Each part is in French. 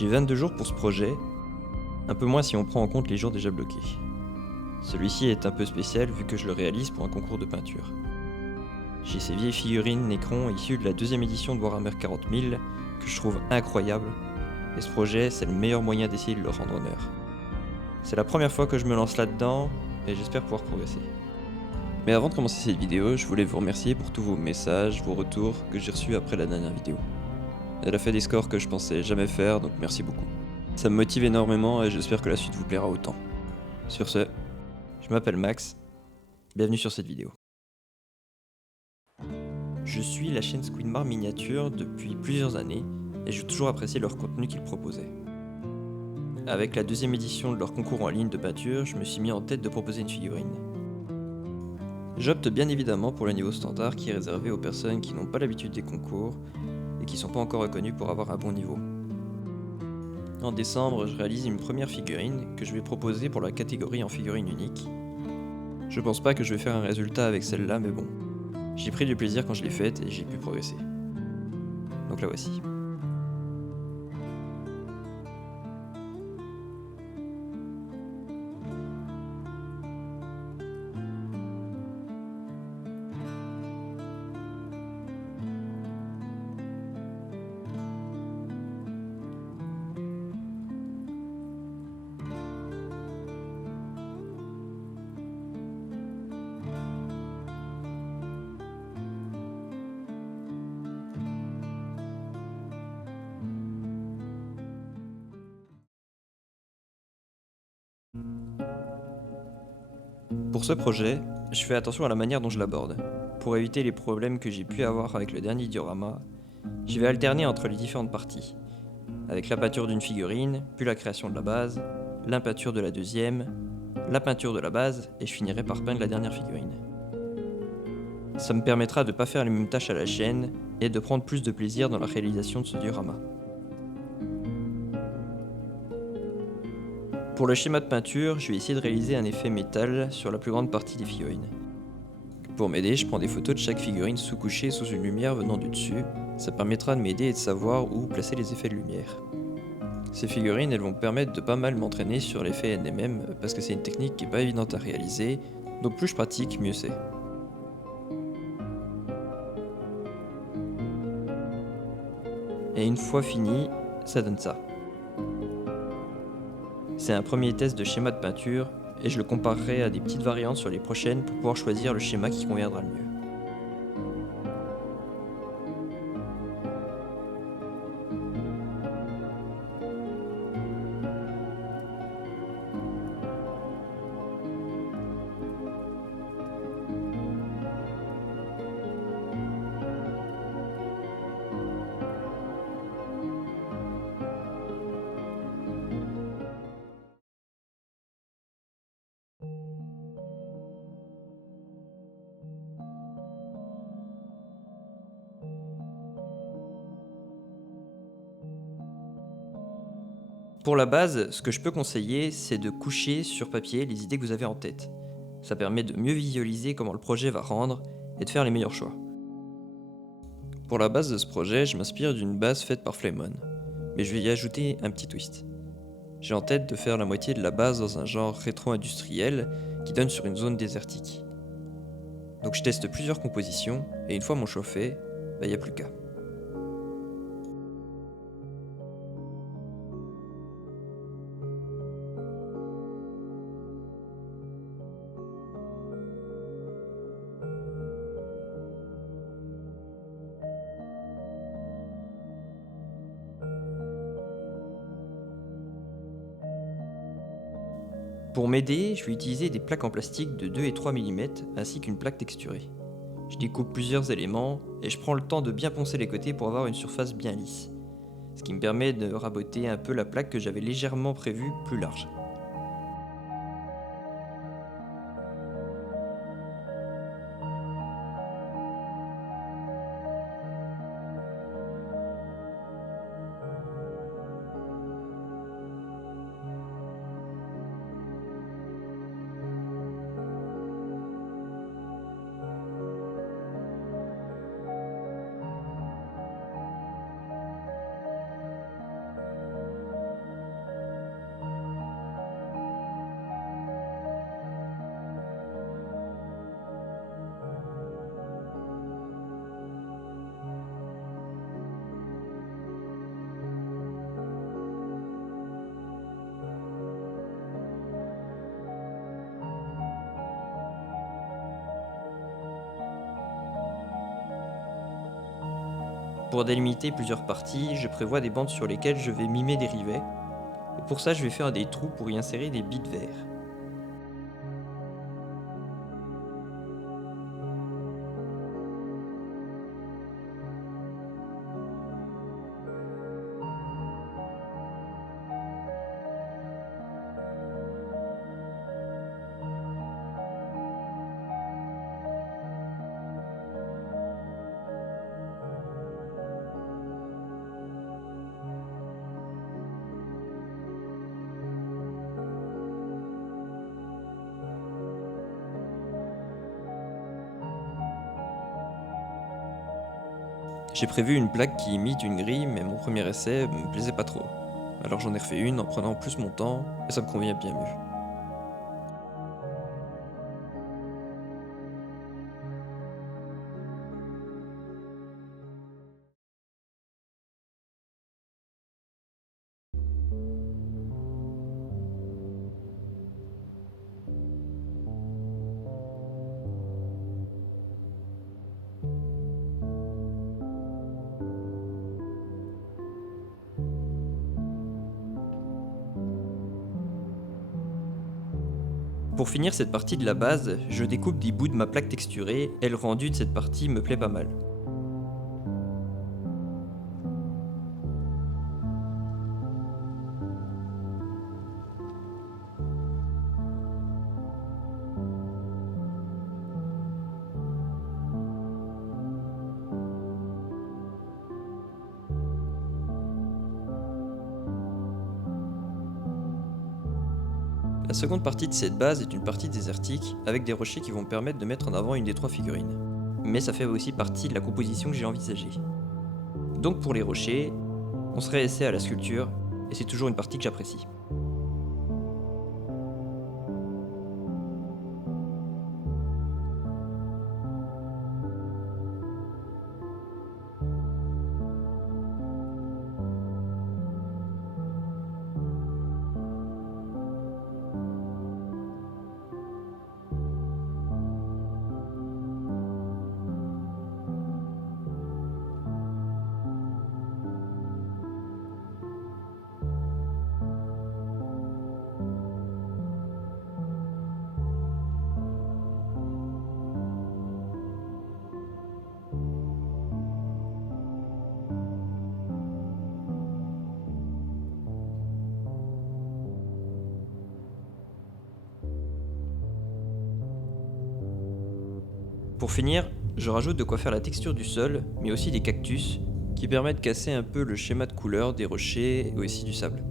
J'ai 22 jours pour ce projet, un peu moins si on prend en compte les jours déjà bloqués. Celui-ci est un peu spécial vu que je le réalise pour un concours de peinture. J'ai ces vieilles figurines Necron issues de la deuxième édition de Warhammer 40 000 que je trouve incroyables, et ce projet c'est le meilleur moyen d'essayer de leur rendre honneur. C'est la première fois que je me lance là-dedans, et j'espère pouvoir progresser. Mais avant de commencer cette vidéo, je voulais vous remercier pour tous vos messages, vos retours que j'ai reçus après la dernière vidéo. Elle a fait des scores que je pensais jamais faire, donc merci beaucoup. Ça me motive énormément et j'espère que la suite vous plaira autant. Sur ce, je m'appelle Max, bienvenue sur cette vidéo. Je suis la chaîne Squidmar Miniature depuis plusieurs années et j'ai toujours apprécié leur contenu qu'ils proposaient. Avec la deuxième édition de leur concours en ligne de peinture, je me suis mis en tête de proposer une figurine. J'opte bien évidemment pour le niveau standard qui est réservé aux personnes qui n'ont pas l'habitude des concours et qui sont pas encore reconnues pour avoir un bon niveau. En décembre, je réalise une première figurine que je vais proposer pour la catégorie en figurine unique. Je pense pas que je vais faire un résultat avec celle-là, mais bon. J'ai pris du plaisir quand je l'ai faite et j'ai pu progresser. Donc la voici. Pour ce projet, je fais attention à la manière dont je l'aborde. Pour éviter les problèmes que j'ai pu avoir avec le dernier diorama, je vais alterner entre les différentes parties, avec la peinture d'une figurine, puis la création de la base, la peinture de la deuxième, la peinture de la base, et je finirai par peindre la dernière figurine. Ça me permettra de ne pas faire les mêmes tâches à la chaîne et de prendre plus de plaisir dans la réalisation de ce diorama. Pour le schéma de peinture, je vais essayer de réaliser un effet métal sur la plus grande partie des figurines. Pour m'aider, je prends des photos de chaque figurine sous-couchée sous une lumière venant du dessus. Ça permettra de m'aider et de savoir où placer les effets de lumière. Ces figurines, elles vont me permettre de pas mal m'entraîner sur l'effet NMM parce que c'est une technique qui est pas évidente à réaliser, donc plus je pratique, mieux c'est. Et une fois fini, ça donne ça. C'est un premier test de schéma de peinture et je le comparerai à des petites variantes sur les prochaines pour pouvoir choisir le schéma qui conviendra le mieux. Pour la base, ce que je peux conseiller, c'est de coucher sur papier les idées que vous avez en tête. Ça permet de mieux visualiser comment le projet va rendre et de faire les meilleurs choix. Pour la base de ce projet, je m'inspire d'une base faite par Flamon, mais je vais y ajouter un petit twist. J'ai en tête de faire la moitié de la base dans un genre rétro-industriel qui donne sur une zone désertique. Donc je teste plusieurs compositions et une fois mon choix fait, y a plus qu'à. Pour m'aider, je vais utiliser des plaques en plastique de 2 et 3 mm ainsi qu'une plaque texturée. Je découpe plusieurs éléments et je prends le temps de bien poncer les côtés pour avoir une surface bien lisse, ce qui me permet de raboter un peu la plaque que j'avais légèrement prévue plus large. Pour délimiter plusieurs parties, je prévois des bandes sur lesquelles je vais mimer des rivets, et pour ça je vais faire des trous pour y insérer des billes de verre. J'ai prévu une plaque qui imite une grille, mais mon premier essai me plaisait pas trop. Alors j'en ai refait une en prenant plus mon temps, et ça me convient bien mieux. Pour finir cette partie de la base, je découpe des bouts de ma plaque texturée, et le rendu de cette partie me plaît pas mal. La seconde partie de cette base est une partie désertique, avec des rochers qui vont me permettre de mettre en avant une des 3 figurines. Mais ça fait aussi partie de la composition que j'ai envisagée. Donc pour les rochers, on se réessaie à la sculpture, et c'est toujours une partie que j'apprécie. Pour finir, je rajoute de quoi faire la texture du sol, mais aussi des cactus, qui permettent de casser un peu le schéma de couleur des rochers et aussi du sable.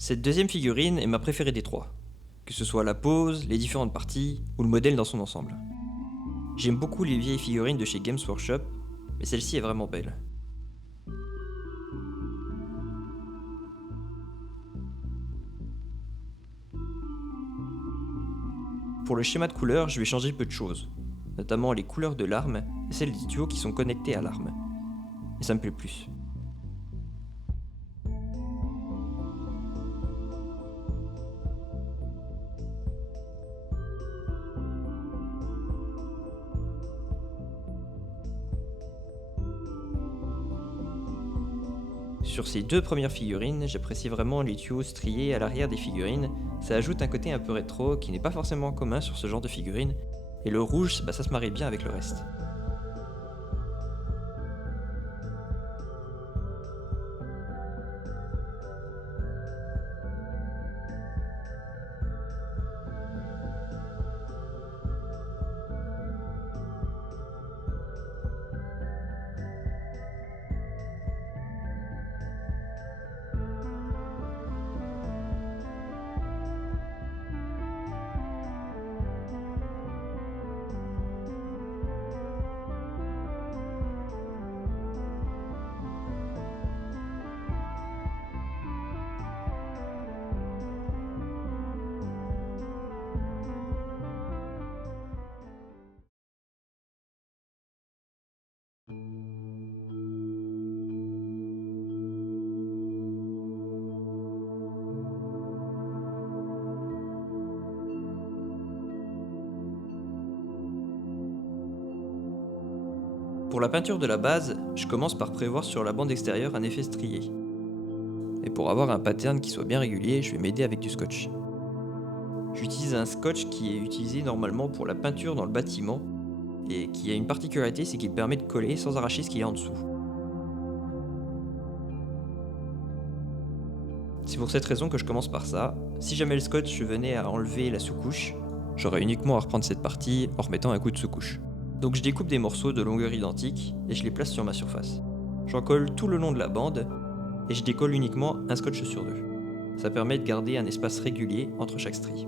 Cette deuxième figurine est ma préférée des 3, que ce soit la pose, les différentes parties ou le modèle dans son ensemble. J'aime beaucoup les vieilles figurines de chez Games Workshop, mais celle-ci est vraiment belle. Pour le schéma de couleurs, je vais changer peu de choses, notamment les couleurs de l'arme et celles des tuyaux qui sont connectés à l'arme. Et ça me plaît plus. Sur ces deux premières figurines, j'apprécie vraiment les tuyaux striés à l'arrière des figurines, ça ajoute un côté un peu rétro qui n'est pas forcément commun sur ce genre de figurines, et le rouge, ça se marie bien avec le reste. Pour la peinture de la base, je commence par prévoir sur la bande extérieure un effet strié. Et pour avoir un pattern qui soit bien régulier, je vais m'aider avec du scotch. J'utilise un scotch qui est utilisé normalement pour la peinture dans le bâtiment, et qui a une particularité, c'est qu'il permet de coller sans arracher ce qu'il y a en dessous. C'est pour cette raison que je commence par ça. Si jamais le scotch venait à enlever la sous-couche, j'aurais uniquement à reprendre cette partie en remettant un coup de sous-couche. Donc je découpe des morceaux de longueur identique et je les place sur ma surface. J'en colle tout le long de la bande et je décolle uniquement un scotch sur deux. Ça permet de garder un espace régulier entre chaque strie.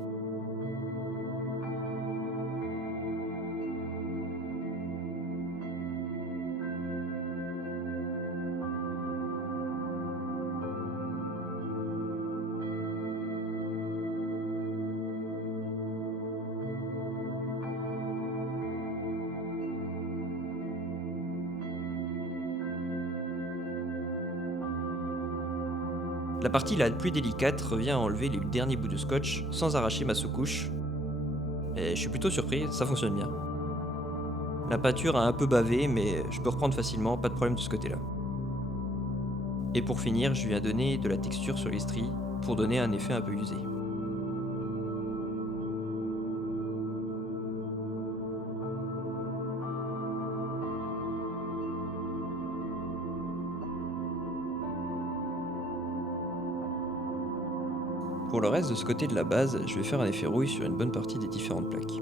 La partie la plus délicate revient à enlever les derniers bouts de scotch sans arracher ma sous-couche. Et je suis plutôt surpris, ça fonctionne bien. La peinture a un peu bavé, mais je peux reprendre facilement, pas de problème de ce côté-là. Et pour finir, je viens donner de la texture sur les stries pour donner un effet un peu usé. Pour le reste de ce côté de la base, je vais faire un effet rouille sur une bonne partie des différentes plaques.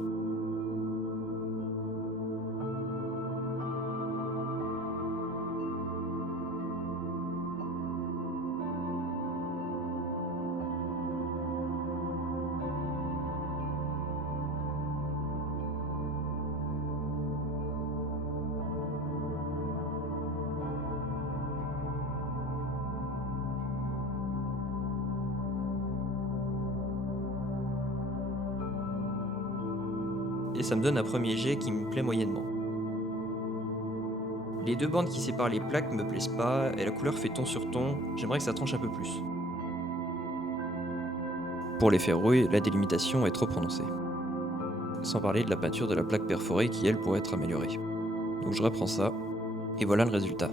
Et ça me donne un premier jet qui me plaît moyennement. Les deux bandes qui séparent les plaques me plaisent pas, et la couleur fait ton sur ton, j'aimerais que ça tranche un peu plus. Pour l'effet rouille, la délimitation est trop prononcée. Sans parler de la peinture de la plaque perforée qui elle pourrait être améliorée. Donc je reprends ça, et voilà le résultat.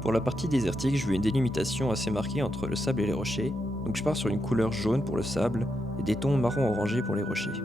Pour la partie désertique, je veux une délimitation assez marquée entre le sable et les rochers, donc je pars sur une couleur jaune pour le sable et des tons marron orangé pour les rochers.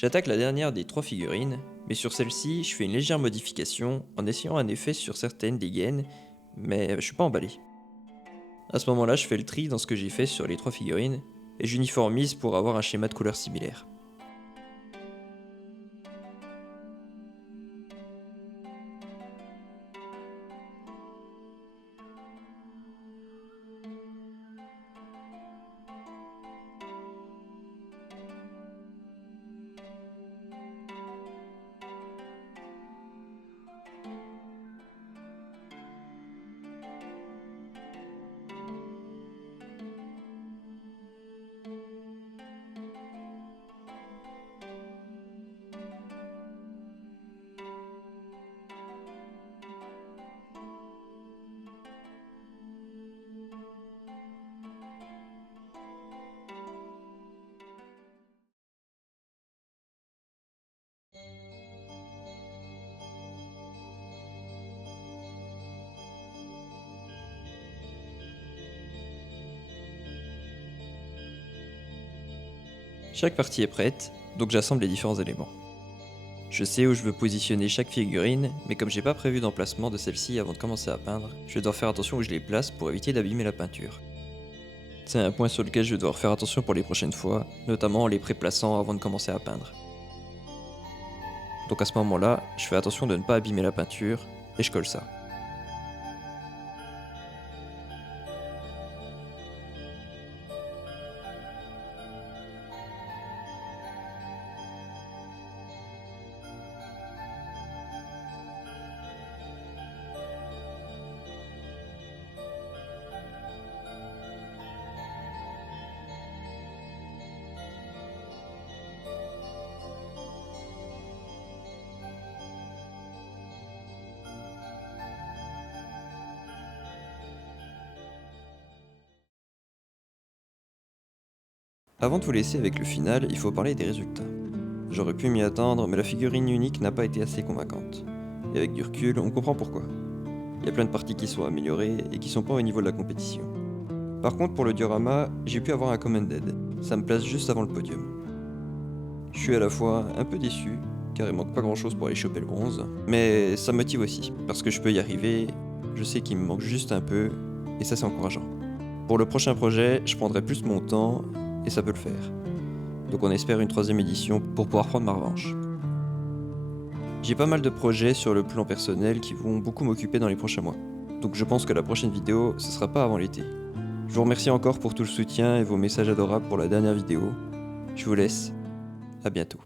J'attaque la dernière des 3 figurines, mais sur celle-ci, je fais une légère modification en essayant un effet sur certaines des gaines, mais je suis pas emballé. À ce moment-là, je fais le tri dans ce que j'ai fait sur les 3 figurines, et j'uniformise pour avoir un schéma de couleurs similaire. Chaque partie est prête, donc j'assemble les différents éléments. Je sais où je veux positionner chaque figurine, mais comme j'ai pas prévu d'emplacement de celle-ci avant de commencer à peindre, je vais devoir faire attention où je les place pour éviter d'abîmer la peinture. C'est un point sur lequel je vais devoir faire attention pour les prochaines fois, notamment en les préplaçant avant de commencer à peindre. Donc à ce moment-là, je fais attention de ne pas abîmer la peinture, et je colle ça. Avant de vous laisser avec le final, il faut parler des résultats. J'aurais pu m'y attendre, mais la figurine unique n'a pas été assez convaincante. Et avec du recul, on comprend pourquoi. Il y a plein de parties qui sont améliorées et qui sont pas au niveau de la compétition. Par contre, pour le diorama, j'ai pu avoir un commended. Ça me place juste avant le podium. Je suis à la fois un peu déçu, car il manque pas grand chose pour aller choper le bronze, mais ça me motive aussi, parce que je peux y arriver, je sais qu'il me manque juste un peu, et ça c'est encourageant. Pour le prochain projet, je prendrai plus mon temps, et ça peut le faire. Donc on espère une 3ème édition pour pouvoir prendre ma revanche. J'ai pas mal de projets sur le plan personnel qui vont beaucoup m'occuper dans les prochains mois. Donc je pense que la prochaine vidéo, ce sera pas avant l'été. Je vous remercie encore pour tout le soutien et vos messages adorables pour la dernière vidéo. Je vous laisse, à bientôt.